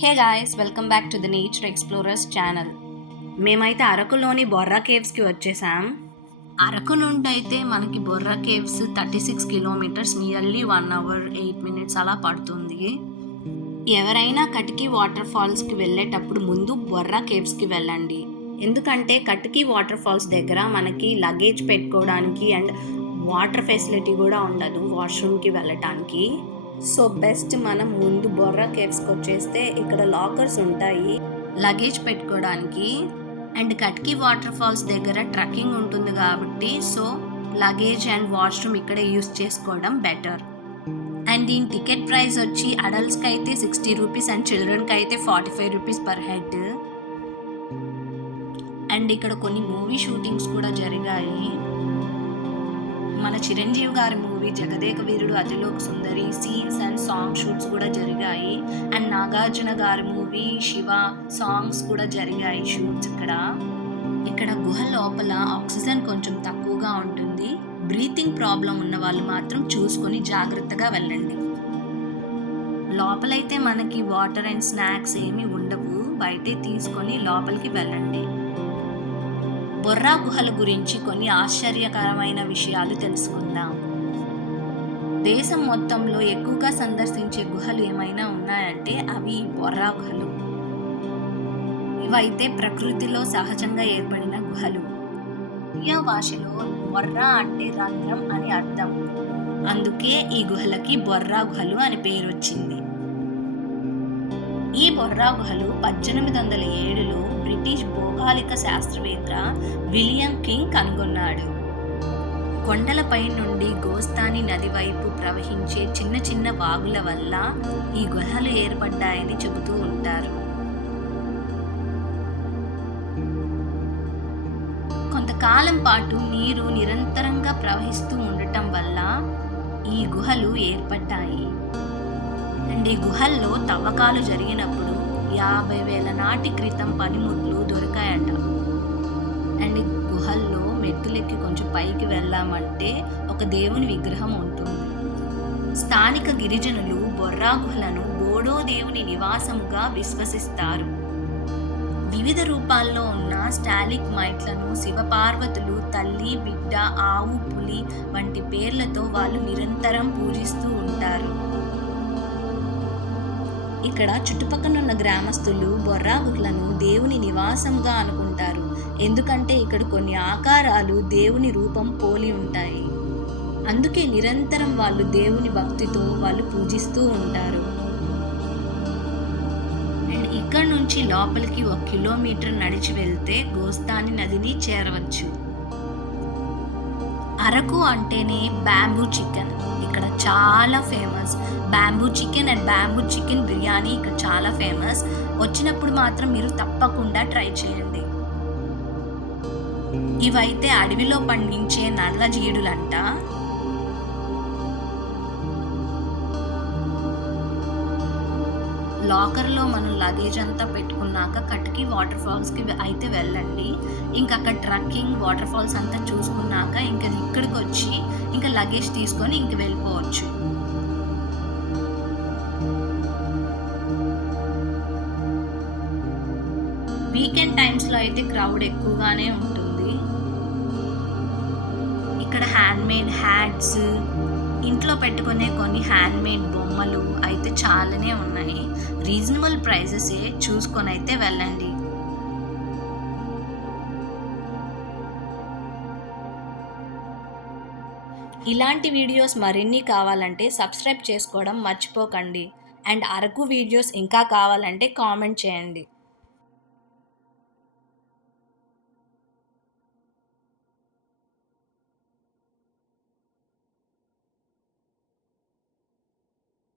Hey guys welcome back to the nature explorers channel మేమైతే అరకులోని బొర్రా కేవ్స్కి వచ్చేసాం. అరకు నుండి అయితే మనకి Borra caves thirty six kilometres nearly one hour eight minutes అలా పడుతుంది. ఎవరైనా కటికి వాటర్ ఫాల్స్కి వెళ్ళేటప్పుడు ముందు బొర్రా కేవ్స్కి వెళ్ళండి. ఎందుకంటే కటికి వాటర్ ఫాల్స్ దగ్గర మనకి లగేజ్ పెట్టుకోవడానికి అండ్ వాటర్ ఫెసిలిటీ కూడా ఉండదు వాష్రూమ్కి వెళ్ళటానికి. సో బెస్ట్ మనం ముందు బొర్రా కేవ్స్కి వచ్చేస్తే ఇక్కడ లాకర్స్ ఉంటాయి. లగేజ్ పెట్టుకోవడానికి అండ్ కట్కి వాటర్ ఫాల్స్ దగ్గర ట్రక్కింగ్ ఉంటుంది కాబట్టి సో లగేజ్ అండ్ వాష్రూమ్ ఇక్కడే యూస్ చేసుకోవడం బెటర్. అండ్ దీని టికెట్ ప్రైస్ వచ్చి అడల్ట్స్కి అయితే సిక్స్టీ రూపీస్ అండ్ చిల్డ్రన్కి అయితే forty five rupees per head. And ఇక్కడ కొన్ని మూవీ షూటింగ్స్ కూడా జరిగాయి. మన చిరంజీవి గారి movie Jagadeka Veerudu Athiloka Sundari scenes and song shoots కూడా జరిగాయి. అండ్ నాగార్జున గారి మూవీ శివ సాంగ్స్ కూడా జరిగాయి షూట్స్ ఇక్కడ. ఇక్కడ గుహ లోపల ఆక్సిజన్ కొంచెం తక్కువగా ఉంటుంది. బ్రీతింగ్ ప్రాబ్లం ఉన్న వాళ్ళు మాత్రం చూసుకొని జాగ్రత్తగా వెళ్ళండి. లోపలైతే మనకి వాటర్ అండ్ స్నాక్స్ ఏమీ ఉండవు. బయటే తీసుకొని లోపలికి వెళ్ళండి. బొర్రా గుహల గురించి కొన్ని ఆశ్చర్యకరమైన విషయాలు తెలుసుకుందాం. దేశం మొత్తంలో ఎక్కువగా సందర్శించే గుహలు ఏమైనా ఉన్నాయంటే అవి బొర్రా గుహలు. ఇవైతే ప్రకృతిలో సహజంగా ఏర్పడిన గుహలు. ఒరియా భాషలో బొర్రా అంటే రంధ్రం అని అర్థం. అందుకే ఈ గుహలకి బొర్రా గుహలు అని పేరు వచ్చింది ఈ బొర్రా గుహలు పద్దెనిమిది వందల ఏడులో బ్రిటిష్ భౌగోళిక శాస్త్రవేత్త విలియం కింగ్ కనుగొన్నాడు. కొండలపై నుండి గోస్తాని నది వైపు ప్రవహించే చిన్న చిన్న వాగుల వల్ల ఈ గుహలు ఏర్పడ్డాయని చెబుతూ ఉంటారు. కొంతకాలం పాటు నీరు నిరంతరంగా ప్రవహిస్తూ ఉండటం వల్ల ఈ గుహలు ఏర్పడ్డాయి. అండ్ ఈ గుహల్లో తవ్వకాలు జరిగినప్పుడు యాభై వేల నాటి క్రితం పనిముట్లు దొరికాయట. అండ్ ఈ గుహల్లో మెట్టులెక్కి కొంచెం పైకి వెళ్ళామంటే ఒక దేవుని విగ్రహం ఉంటుంది. స్థానిక గిరిజనులు బొర్రా గుహలను బోడో దేవుని నివాసముగా విశ్వసిస్తారు. వివిధ రూపాల్లో ఉన్న స్టాలిక్ మైట్లను శివపార్వతులు తల్లి బిడ్డ ఆవు పులి వంటి పేర్లతో వాళ్ళు నిరంతరం పూజిస్తూ ఉంటారు. ఇక్కడ చుట్టుపక్కల గ్రామస్తులు బొర్రాగుహ్లను దేవుని నివాసంగా అనుకుంటారు. ఎందుకంటే ఇక్కడ కొన్ని ఆకారాలు దేవుని రూపం పోలి ఉంటాయి. అందుకే నిరంతరం వాళ్ళు దేవుని భక్తితో వాళ్ళు పూజిస్తూ ఉంటారు. అండ్ ఇక్కడ నుంచి లోపలికి ఒక కిలోమీటర్ నడిచి వెళ్తే గోస్తాని నదిని చేరవచ్చు. అరకు అంటేనే బ్యాంబూ చికెన్ ఇక్కడ చాలా famous bamboo chicken and bamboo chicken biryani ఇక్కడ చాలా ఫేమస్ వచ్చినప్పుడు మాత్రం మీరు తప్పకుండా ట్రై చేయండి. ఇవైతే అడవిలో పండించే నల్ల జీడులంట లాకర్లో మనం లగేజ్ అంతా పెట్టుకున్నాక కట్కి వాటర్ ఫాల్స్కి అయితే వెళ్ళండి. ఇంకా అక్కడ ట్రక్కింగ్ వాటర్ ఫాల్స్ అంతా చూసుకున్నాక ఇంకా ఇక్కడికి వచ్చి ఇంకా లగేజ్ తీసుకొని ఇంక వెళ్ళిపోవచ్చు. వీకెండ్ టైమ్స్లో అయితే క్రౌడ్ ఎక్కువగానే ఉంటుంది. ఇక్కడ హ్యాండ్మేడ్ హ్యాట్స్ ఇంట్లో పెట్టుకునే కొన్ని హ్యాండ్మేడ్ బొమ్మలు అయితే చాలానే ఉన్నాయి. రీజనబుల్ ప్రైజెసే చూసుకొని అయితే వెళ్ళండి. ఇలాంటి వీడియోస్ మరిన్ని కావాలంటే సబ్స్క్రైబ్ చేసుకోవడం మర్చిపోకండి. అండ్ అరకు వీడియోస్ ఇంకా కావాలంటే కామెంట్ చేయండి.